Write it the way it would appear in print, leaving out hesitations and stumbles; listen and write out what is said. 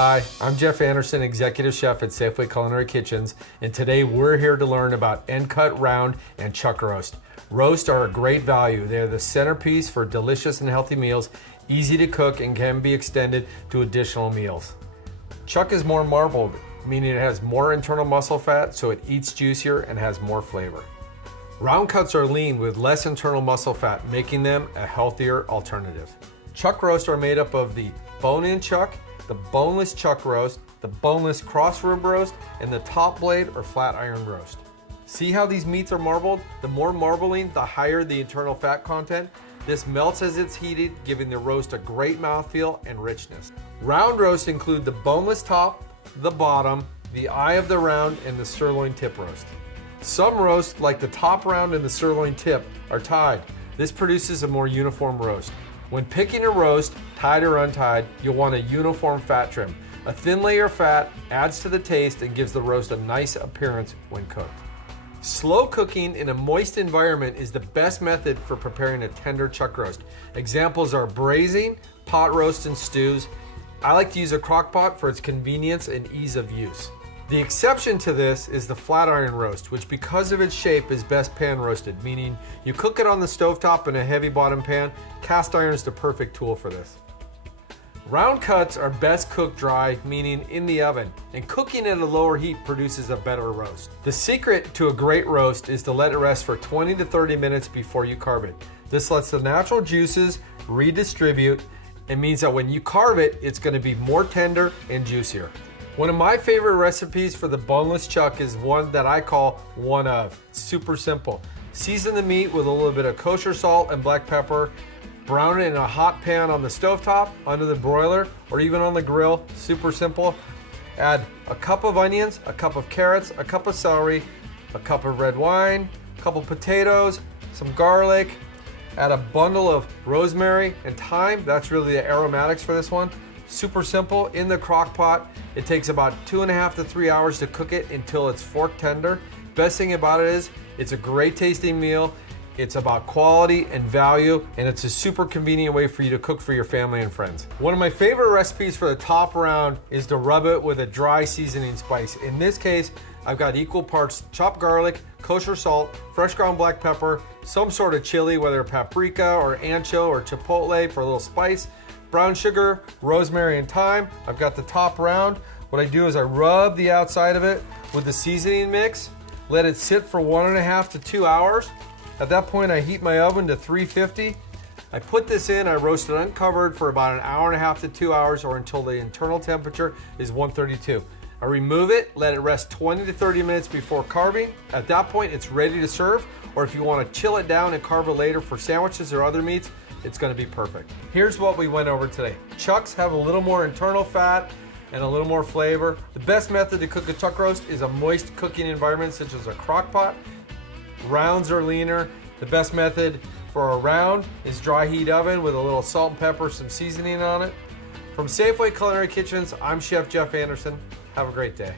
Hi, I'm Jeff Anderson, Executive Chef at Safeway Culinary Kitchens, and today we're here to learn about end cut, round, and chuck roast. Roast are a great value. They're the centerpiece for delicious and healthy meals, easy to cook, and can be extended to additional meals. Chuck is more marbled, meaning it has more internal muscle fat, so it eats juicier and has more flavor. Round cuts are lean with less internal muscle fat, making them a healthier alternative. Chuck roast are made up of the bone-in chuck, the boneless chuck roast, the boneless cross rib roast, and the top blade or flat iron roast. See how these meats are marbled? The more marbling, the higher the internal fat content. This melts as it's heated, giving the roast a great mouthfeel and richness. Round roasts include the boneless top, the bottom, the eye of the round, and the sirloin tip roast. Some roasts, like the top round and the sirloin tip, are tied. This produces a more uniform roast. When picking a roast, tied or untied, you'll want a uniform fat trim. A thin layer of fat adds to the taste and gives the roast a nice appearance when cooked. Slow cooking in a moist environment is the best method for preparing a tender chuck roast. Examples are braising, pot roast, and stews. I like to use a crock pot for its convenience and ease of use. The exception to this is the flat iron roast, which because of its shape is best pan roasted, meaning you cook it on the stovetop in a heavy bottom pan. Cast iron is the perfect tool for this. Round cuts are best cooked dry, meaning in the oven, and cooking at a lower heat produces a better roast. The secret to a great roast is to let it rest for 20 to 30 minutes before you carve it. This lets the natural juices redistribute and means that when you carve it, it's going to be more tender and juicier. One of my favorite recipes for the boneless chuck is one that I call one of. It's super simple. Season the meat with a little bit of kosher salt and black pepper. Brown it in a hot pan on the stovetop, under the broiler, or even on the grill. Super simple. Add a cup of onions, a cup of carrots, a cup of celery, a cup of red wine, a couple potatoes, some garlic. Add a bundle of rosemary and thyme. That's really the aromatics for this one. Super simple, in the crock pot. It takes about 2.5 to 3 hours to cook it until it's fork tender. Best thing about it is it's a great tasting meal. It's about quality and value, and it's a super convenient way for you to cook for your family and friends. One of my favorite recipes for the top round is to rub it with a dry seasoning spice. In this case, I've got equal parts chopped garlic, kosher salt, fresh ground black pepper, some sort of chili, whether paprika or ancho or chipotle for a little spice, brown sugar, rosemary, and thyme. I've got the top round. What I do is I rub the outside of it with the seasoning mix, let it sit for 1.5 to 2 hours. At that point, I heat my oven to 350. I put this in, I roast it uncovered for about 1.5 to 2 hours or until the internal temperature is 132. I remove it, let it rest 20 to 30 minutes before carving. At that point, it's ready to serve, or if you want to chill it down and carve it later for sandwiches or other meats, it's going to be perfect. Here's what we went over today. Chucks have a little more internal fat and a little more flavor. The best method to cook a chuck roast is a moist cooking environment such as a crock pot. Rounds are leaner. The best method for a round is dry heat oven with a little salt and pepper, some seasoning on it. From Safeway Culinary Kitchens, I'm Chef Jeff Anderson. Have a great day.